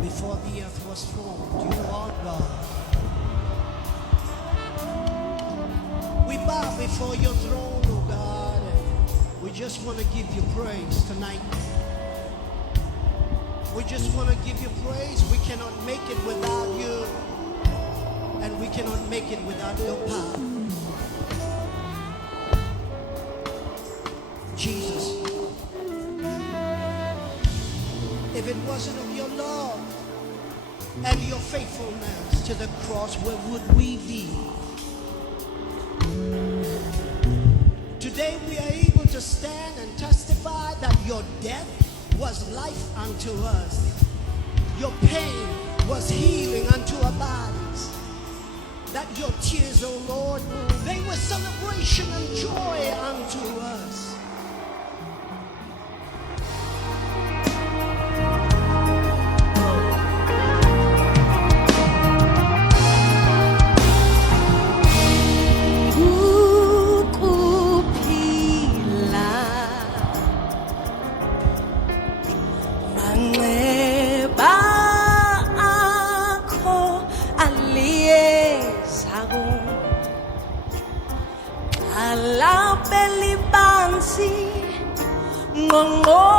Before the earth was formed, you are God. We bow before your throne, oh God, and we just want to give you praise tonight. We just want to give you praise. We cannot make it without you, and we cannot make it without your power. Jesus, if it wasn't of your love and your faithfulness to the cross, where would we be? Today we are able to stand and testify that your death was life unto us. Your pain was healing unto our bodies. That your tears, oh Lord, they were celebration and joy unto us. La pelibansi ngongo